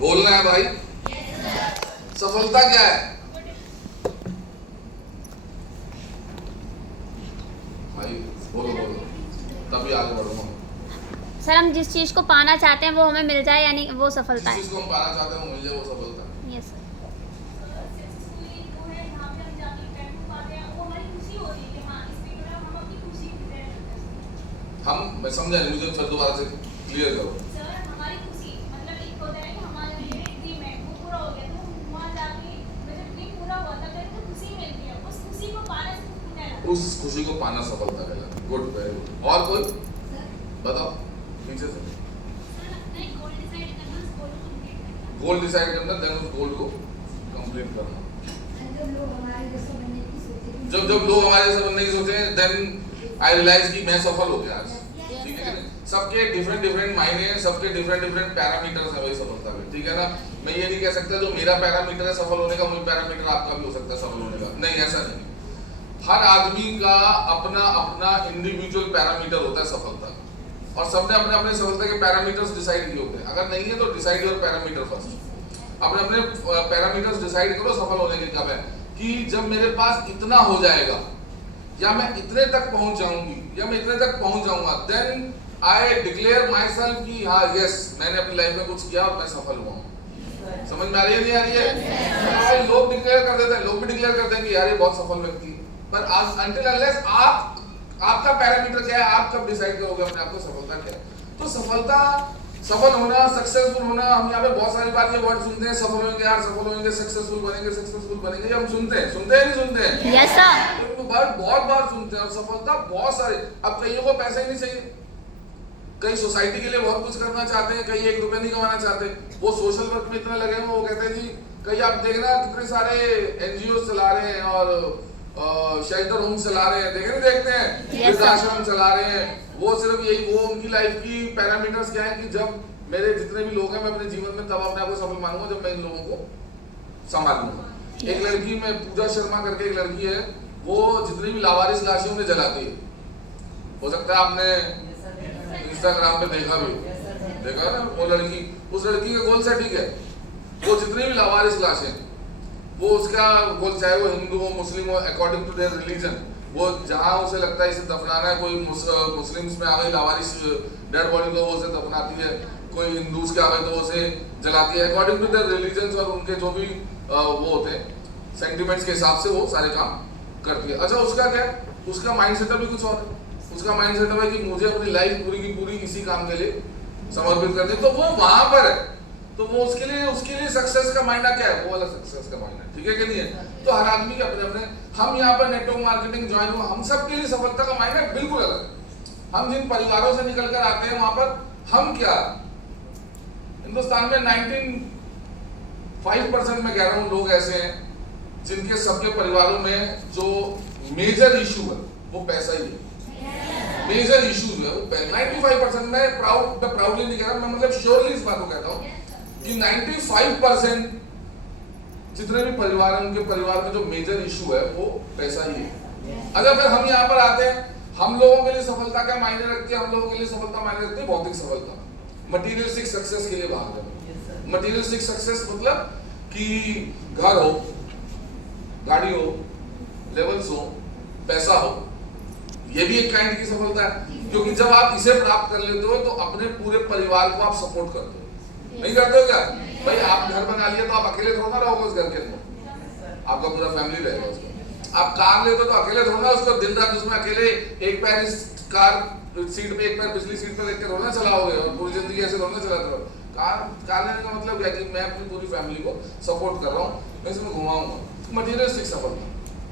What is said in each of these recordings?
बोलना है भाई। सफलता क्या है भाई? बोलो बोलो, तभी आगे बढ़ूंगा। सर हम जिस चीज़ को पाना चाहते हैं वो हमें मिल जाए, यानी वो सफलता जिस है। चीज को हम पाना चाहते हैं वो मिल जाए, वो सफलता है। Yes sir. मैं समझा नहीं, मुझे फिर दोबारा से क्लियर करो। उस खुशी को पाना सफलता कहलाता है। Good, very good. और कोई बताओ पीछे से। गोल डिसाइड करना, देन उस गोल को कंप्लीट करना। जब लोग हमारे जैसे बनने की सोचते हैं, देन आई रियलाइज कि मैं सफल हो गया आज। ठीक है ना? सबके डिफरेंट मायने हैं, सबके डिफरेंट पैरामीटर्स हैं भाई सफलता में। ठीक है ना? मैं ये नहीं कह सकता जो मेरा पैरामीटर है सफल होने का, वही पैरामीटर आपका भी हो सकता है सफल होने का। नहीं, ऐसा नहीं। हर आदमी का अपना अपना इंडिविजुअल पैरामीटर होता है सफलता का, और सबने अपने अपने सफलता के पैरामीटर्स डिसाइड किए होते हैं। अगर नहीं है तो डिसाइड योर पैरामीटर फर्स्ट। अपने अपने पैरामीटर्स डिसाइड करो सफल होने के कब है। कि जब मेरे पास इतना हो जाएगा, या मैं इतने तक पहुंच जाऊंगी, या मैं इतने तक पहुंच जाऊंगा, then I declare myself कि हाँ यस, मैंने अपनी लाइफ में कुछ किया और मैं सफल हुआ। समझ में आ रही है नहीं आ रही है? लोग डिक्लेयर कर देते हैं, लोग भी डिक्लेयर करते हैं कि यार ये बहुत सफल व्यक्ति। पर अनटिल अनलेस आपका पैरामीटर क्या है, आप कब डिसाइड करोगे अपने आप को सफलता क्या है? तो सफलता, सफल होना, सक्सेसफुल होना, हम यहाँ पे बहुत सारी बार ये वर्ड सुनते हैं, सफल होंगे यार, सफल होंगे, सक्सेसफुल बनेंगे। ये हम सुनते हैं या नहीं सुनते हैं? Yes sir. बहुत बार सुनते हैं। और सफलता बहुत सारे, अब कईयों को पैसे ही नहीं चाहिए, कई सोसाइटी के लिए बहुत कुछ करना चाहते हैं, कई 1 रुपया नहीं कमाना चाहते, वो सोशल वर्क में इतना लगे हैं, वो कहते हैं जी, कई आप देखना कितने सारे एनजीओ चला रहे हैं और शेल्टर होम चला रहे हैं, देखते हैं, वृद्धाश्रम चला रहे हैं। वो सिर्फ यही, वो उनकी लाइफ की पैरामीटर्स क्या है कि जब मेरे जितने भी लोग हैं, मैं अपने जीवन में तब अपने आप को सफल मानूंगा जब मैं इन लोगों को संभालूंगा। एक लड़की में पूजा शर्मा करके एक लड़की है, वो जितनी भी लावारिस लाशें उन्हें जलाती है। हो सकता है आपने इंस्टाग्राम पे देखा ना वो लड़की, उस लड़की का गोल सेट ठीक है, वो जितनी भी लावारिस लाशें, वो उसका गोल, चाहे वो हिंदू हो मुस्लिम हो, अकॉर्डिंग टू देयर रिलीजन, वो जहाँ उसे लगता है इसे दफनाना है, कोई मुस्लिम्स में आ गई लावारिस डेड बॉडी को वो उसे दफनाती है, कोई हिंदूज के आ गए तो उसे जलाती है, अकॉर्डिंग टू देयर रिलीजन और उनके जो भी वो होते हैं सेंटिमेंट्स के हिसाब से वो सारे काम करती है। अच्छा, उसका क्या, उसका माइंड सेटअप भी कुछ और है। उसका माइंड सेटअप है कि मुझे अपनी लाइफ पूरी की पूरी इसी काम के लिए समर्पित करनी है, तो वो वहां पर है। तो वो उसके लिए सक्सेस का मायना क्या है, वो वाला सक्सेस का मायना, ठीक है कि नहीं है? तो हर आदमी के अपने अपने, हम यहाँ पर नेटवर्क मार्केटिंग ज्वाइन हुआ, हम सब के लिए सफलता का मायना बिल्कुल अलग है। हम जिन परिवारों से निकल कर आते हैं, वहां पर हम क्या, हिंदुस्तान में 95% में कह रहा हूँ लोग ऐसे हैं जिनके सबके परिवारों में जो मेजर इशू है वो पैसा ही है। मेजर इशू है वो 95%। मैं प्राउडली नहीं कह रहा, मैं मतलब श्योरली इस बात को कहता हूँ कि 95% जितने भी परिवार हैं, उनके परिवार में जो मेजर इशू है वो पैसा ही है। अच्छा, फिर हम यहाँ पर आते हैं, हम लोगों के लिए सफलता क्या मायने रखती है? हम लोगों के लिए सफलता मायने रखती है भौतिक सफलता, मटीरियलिस्टिक सक्सेस के लिए भाग रहे। मटीरियलिस्टिक सक्सेस मतलब कि घर हो, गाड़ी हो, लेवल्स हो, पैसा हो, ये भी एक काइंड की सफलता है। क्योंकि जब आप इसे प्राप्त कर लेते हो तो अपने पूरे परिवार को आप सपोर्ट करते हो, नहीं करते हो क्या? भाई आप घर बना लिया तो आप अकेले थोड़ा ना रहोगे उस घर के अंदर, आपका पूरा फैमिली रहेगा उसमें। आप कार लेते तो अकेले थोड़ा ना उसको दिन रात उसमें अकेले एक पैर इस कार सीट पे, एक पैर पिछली सीट पे लेकर थोड़ा ना चलाओगे और पूरी जिंदगी ऐसे थोड़ा ना चलाते रहो। कार लेने का मतलब क्या कि मैं अपनी पूरी फैमिली को सपोर्ट कर रहा हूँ, मैं इसमें घुमाऊंगा, मटीरियलिस्टिक सफलता,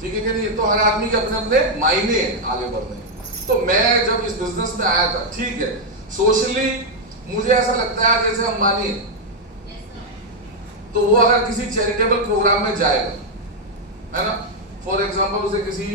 ठीक है कि नहीं? तो हर आदमी के अपने अपने मायने आगे बढ़ने। तो मैं जब इस बिजनेस में आया था, ठीक है, सोशली मुझे ऐसा लगता है जैसे अंबानी है, तो वो अगर किसी चैरिटेबल प्रोग्राम में जाएगा, है ना, फॉर एग्जांपल उसे किसी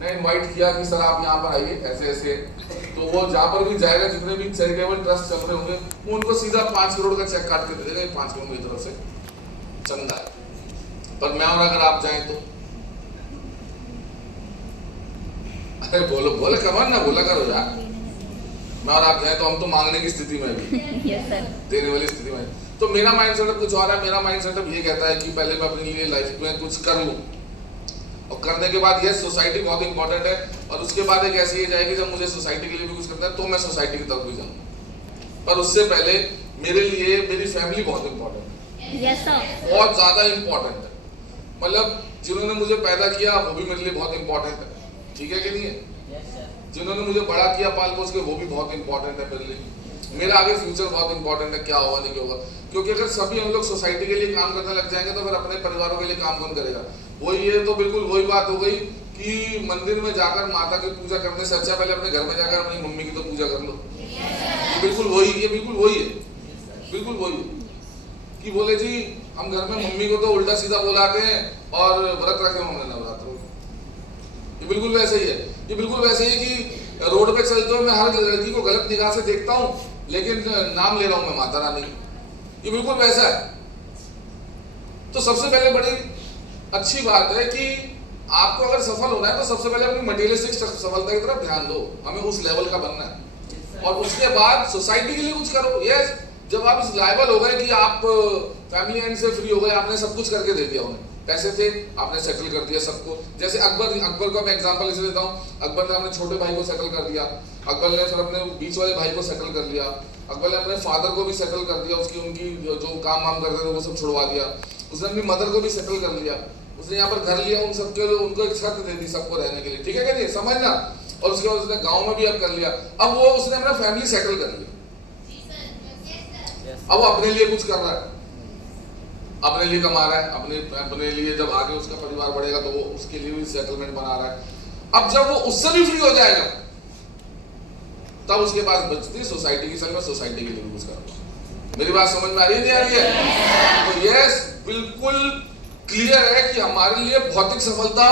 ने इनवाइट किया कि सर आप यहाँ पर आइए ऐसे ऐसे, तो वो जहाँ पर भी जाएगा, जितने भी चैरिटेबल ट्रस्ट चल रहे होंगे, वो उनको सीधा 5 करोड़ का चेक काट के दे देगा, 5 करोड़ मेरी तरफ से चंदा है। पर मैं और अगर आप जाएं तो, अरे बोलो कमान ना बोला करो यार, मैं और आप जाए तो हम तो मांगने की स्थिति में भी yes, देने वाली स्थिति में। तो मेरा माइंड सेटअप कुछ और है। मेरा माइंड सेटअप ये कहता है कि पहले मैं अपने लिए लाइफ में कुछ कर लूँ, और करने के बाद ये सोसाइटी बहुत इंपॉर्टेंट है, और उसके बाद एक ऐसी एज आएगी जब मुझे सोसाइटी के लिए भी कुछ करना है तो मैं सोसाइटी की तरफ भी जाऊँ। पर उससे पहले मेरे लिए मेरी फैमिली बहुत इंपॉर्टेंट है। Yes sir. बहुत ज़्यादा इंपॉर्टेंट है। मतलब जिन्होंने मुझे पैदा किया वो भी मेरे लिए बहुत इंपॉर्टेंट है, ठीक है कि नहीं है? जिन्होंने मुझे बड़ा किया पाल पोस के वो भी बहुत इंपॉर्टेंट है मेरे लिए। मेरा आगे फ्यूचर बहुत इंपॉर्टेंट है, क्या होगा नहीं क्या होगा, क्योंकि अगर सभी हम लोग सोसाइटी के लिए काम करने लग जाएंगे तो फिर अपने परिवारों के लिए काम कौन करेगा? वही है, तो बिल्कुल वही बात हो गई कि मंदिर में जाकर माता की पूजा करने से अच्छा पहले अपने घर में जाकर अपनी मम्मी की तो पूजा कर लो। बिल्कुल वही, ये बिल्कुल वही है, बिल्कुल वही है कि बोले जी हम घर में मम्मी को तो उल्टा सीधा बुलाते हैं और व्रत रखे हमने नवरात्रों। ये बिल्कुल वैसे ही है, ये बिल्कुल वैसे ही कि रोड पे चलते हुए मैं हर लड़की को गलत निगाह से देखता हूँ लेकिन नाम ले रहा हूँ मैं माता रानी, ये बिल्कुल वैसा है। तो सबसे पहले बड़ी अच्छी बात है कि आपको अगर सफल होना है तो सबसे पहले अपनी मटेरियलिस्टिक सफलता की तरफ ध्यान दो, हमें उस लेवल का बनना है, और उसके बाद सोसाइटी के लिए कुछ करो। यस, जब आप इस लायबल हो गए कि आप फैमिली एंड से फ्री हो गए, आपने सब कुछ करके दे दिया, उन्हें पैसे थे आपने सेटल कर दिया सबको। जैसे अकबर का मैं एग्जांपल इसे देता हूँ, अकबर ने अपने छोटे भाई को सेटल कर दिया, अकबर ने फिर अपने बीच वाले भाई को सेटल कर लिया, अकबर ने अपने फादर को भी सेटल कर दिया, उसकी उनकी जो काम वाम करते थे वो सब छुड़वा दिया, उसने अपनी मदर को भी सेटल कर लिया, उसने यहाँ पर घर लिया, उन सबके उनको एक छत दे दी सबको रहने के लिए, ठीक है क्या नहीं समझना। और उसके बाद उसने गाँव में भी अब कर लिया, अब वो उसने अपना फैमिली सेटल कर लिया, अब वो अपने लिए कुछ कर रहा है, अपने लिए कमा रहा है, अपने लिए जब आगे उसका परिवार बढ़ेगा तो वो उसके लिए भी सेटलमेंट बना रहा है। अब जब वो उससे भी फ्री हो जाएगा तब उसके पास बचती है सोसाइटी की संग में, सोसाइटी के लिए भी कुछ करना। मेरी बात समझ में आ रही है नहीं आ रही है? तो यस, बिल्कुल क्लियर है कि हमारे लिए भौतिक सफलता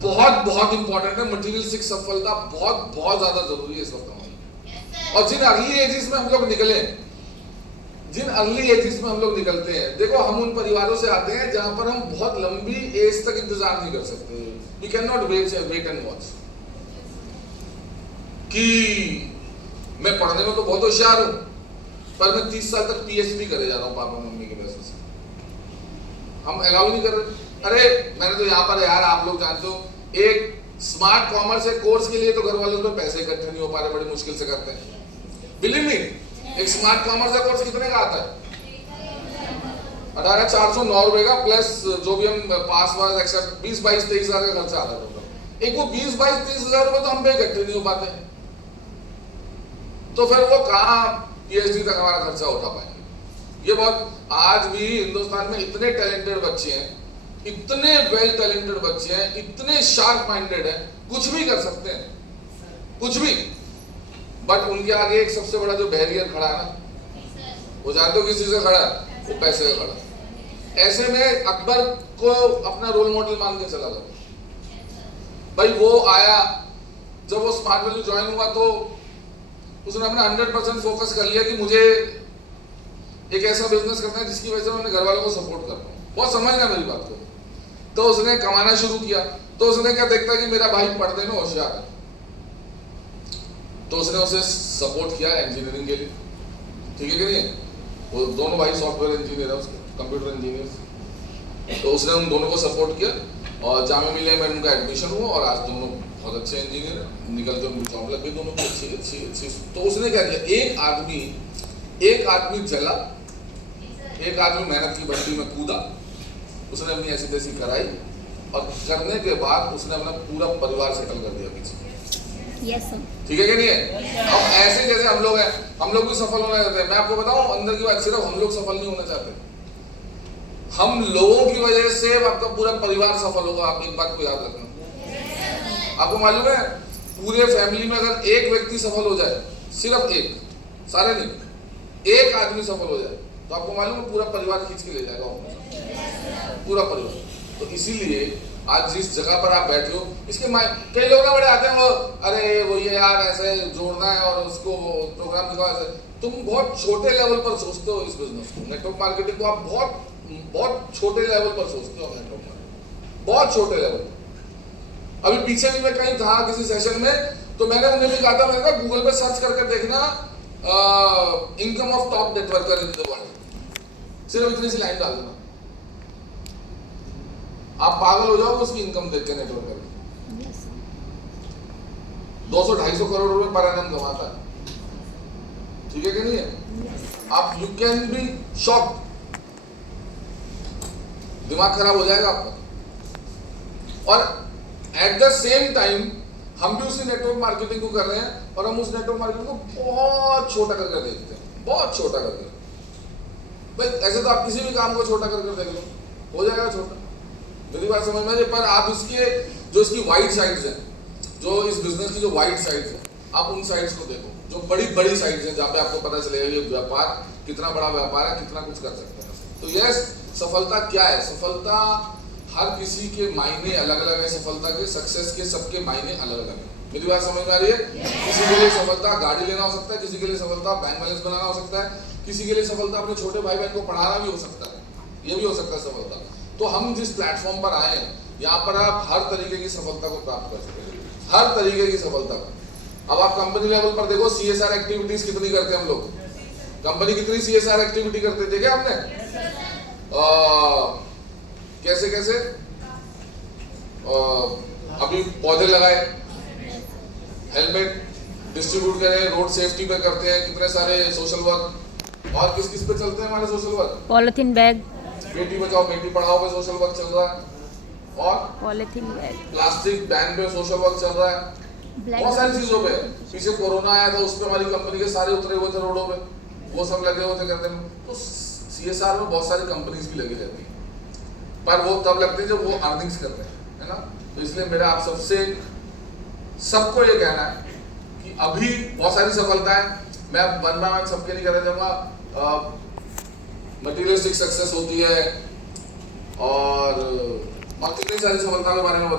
बहुत बहुत इंपॉर्टेंट है, मटेरियलिस्टिक सफलता बहुत बहुत ज्यादा जरूरी है इस वक्त हमारी। और जिन अर्ली एजेस में हम लोग निकले, जिन अर्ली एजेस में हम लोग निकलते हैं, देखो हम उन परिवारों से आते हैं जहां पर हम बहुत लंबी एज तक इंतजार नहीं कर सकते। We can not wait and watch कि मैं पढ़ने में तो बहुत होशियार हूं पर मैं 30 साल तक पीएचडी करे जा रहा हूं पापा मम्मी के पैसे से, हम अलाउ नहीं कर रहे। अरे मैंने तो यहाँ पर यार, आप लोग जानते हो, एक स्मार्ट कॉमर्स एक कोर्स के लिए तो घर वालों को पैसे इकट्ठे नहीं हो पा रहे, बड़ी मुश्किल से करते हैं। बिलीव मी, एक स्मार्ट कॉमर्स का कोर्स कितने का आता है? 18,409 रुपए का, प्लस जो भी हम पास वास एक्सेप्ट 20-22-23 हजार का खर्चा आता है। एक वो 20-22-23 हजार रुपए तो हम पे इकट्ठे नहीं हो पाते, तो फिर वो कहाँ पीएचडी तक हमारा खर्चा उठा पाएंगे? ये बहुत, आज भी हिंदुस्तान में इतने टैलेंटेड बच्चे हैं, इतने वेल टैलेंटेड बच्चे हैं, इतने शार्प माइंडेड हैं, कुछ भी कर सकते हैं, कुछ भी, बट उनके आगे एक सबसे बड़ा जो बैरियर खड़ा है ना, वो जानते हो किस चीज से खड़ा है? वो पैसे का खड़ा। ऐसे में अकबर को अपना रोल मॉडल मान के चला गया भाई। वो आया, जब वो स्मार्ट वैल्यू ज्वाइन हुआ तो उसने अपना 100% फोकस कर लिया कि मुझे एक ऐसा बिजनेस करना है जिसकी वजह से मैं अपने घर वालों को सपोर्ट कर पाऊं। बहुत समझना मेरी बात को। तो उसने कमाना शुरू किया, तो उसने क्या देखता कि मेरा भाई पढ़ने में होशियार है, तो उसने उसे सपोर्ट किया इंजीनियरिंग के लिए, ठीक है कि नहीं? वो दोनों भाई सॉफ्टवेयर इंजीनियर है, उसके कंप्यूटर इंजीनियर, तो उसने उन दोनों को सपोर्ट किया और जामिया मिलिया में उनका एडमिशन हुआ और आज दोनों बहुत अच्छे इंजीनियर है, निकलते उनको जॉब लग गई दोनों की अच्छी। तो उसने क्या किया, एक आदमी जला, एक आदमी मेहनत की भट्टी में कूदा, उसने अपनी ऐसी तैसी कराई और करने के बाद उसने अपना पूरा परिवार सेटल कर दिया पीछे। यस सर, ठीक है कि नहीं है? अब ऐसे जैसे हम लोग हैं, हम लोग भी सफल होना चाहते हैं। मैं आपको बताऊं अंदर की बात, सिर्फ हम लोग सफल नहीं होना चाहते, हम लोगों की वजह से आपका पूरा परिवार सफल होगा। आप एक बात को याद रखना, आपको मालूम है पूरे फैमिली में अगर एक व्यक्ति सफल हो जाए, सिर्फ एक, सारे नहीं, एक आदमी सफल हो जाए तो आपको मालूम है पूरा परिवार खींच के ले जाएगा, पूरा परिवार। तो इसीलिए आज जिस जगह पर आप बैठे हो, इसके कई लोग ना बड़े आते हैं, वो अरे वो ये यार ऐसे जोड़ना है और उसको प्रोग्राम दिखाओ ऐसे। तुम बहुत छोटे लेवल पर सोचते हो इस बिजनेस को, नेटवर्क मार्केटिंग को आप बहुत छोटे लेवल पर सोचते हो, नेटवर्क मार्केटिंग बहुत छोटे लेवल पर। अभी पीछे भी मैं कहीं था किसी सेशन में, तो मैंने उन्हें भी कहा था, मैंने कहा गूगल पे सर्च करके देखना income of top networker in the world, सिर्फ इतनी सी लाइन डाल देना, आप पागल हो जाओगे उसकी इनकम देख के नेटवर्कर। 200-250 करोड़ रुपए पर एनम कमाता है, ठीक है कि नहीं है? आप यू कैन बी शॉक्ड, दिमाग खराब हो जाएगा आपका। और एट द सेम टाइम हम भी उसी नेटवर्क मार्केटिंग को कर रहे हैं और हम उस नेटवर्क मार्केटिंग को बहुत छोटा करके देखते हैं, बहुत छोटा करके। भाई ऐसे तो आप किसी भी काम को छोटा करके देख लो, हो जाएगा छोटा, मेरी बात समझ में आ रही है? पर आप इसके जो इसकी वाइड साइड्स हैं, जो इस बिजनेस की जो वाइड साइड्स हैं, आप उन साइड्स को देखो, जो बड़ी बड़ी साइड्स हैं, जहाँ पे आपको पता चलेगा ये व्यापार कितना बड़ा व्यापार है, कितना कुछ कर सकते हैं। तो यस, सफलता क्या है? सफलता हर किसी के मायने अलग अलग है, सफलता के, सक्सेस के सबके मायने अलग अलग है। मेरी बात समझ में आ रही है? किसी के लिए सफलता गाड़ी लेना हो सकता है, किसी के लिए सफलता बैंक बैलेंस बनाना हो सकता है, किसी के लिए सफलता अपने छोटे भाई बहन को पढ़ाना भी हो सकता है, ये भी हो सकता है सफलता। तो हम जिस प्लेटफॉर्म पर आए हैं, यहाँ पर आप हर तरीके की सफलता को प्राप्त कर सकते हैं, हर तरीके की सफलता। अब आप कंपनी लेवल पर देखो, CSR एक्टिविटीज कितनी करते हैं हम लोग, कंपनी कितनी CSR एक्टिविटी करते थे क्या आपने? कैसे कैसे? अभी पौधे लगाए, हेलमेट डिस्ट्रीब्यूट करें, रोड सेफ्टी पे करते हैं, कितने सारे सोशल वर्क। और किस किस पे चलते हैं हमारे social work? Polythene bag, Beti Bachao Beti Padhao पे सोशल वर्क चल रहा है, और पॉलिथीन बैग, प्लास्टिक बैन पे सोशल वर्क चल रहा है, बहुत सारी चीजों पे। पीछे कोरोना आया था, उस पे हमारी कंपनी के सारे उतरे हुए थे रोडों पे, वो सब लगे हुए थे करने में। तो CSR में बहुत सारी कंपनीज भी लगी रहती है, पर वो तब लगते हैं जब वो अर्निंग्स करते हैं, है ना? तो इसलिए मेरा आप सबको ये कहना है कि अभी बहुत सारी सफलता है, मैं वन बाय वन सबके नहीं कहना चाहूँगा। मटीरियलिस्टिक सक्सेस होती है और कितनी सारी सफलता के बारे में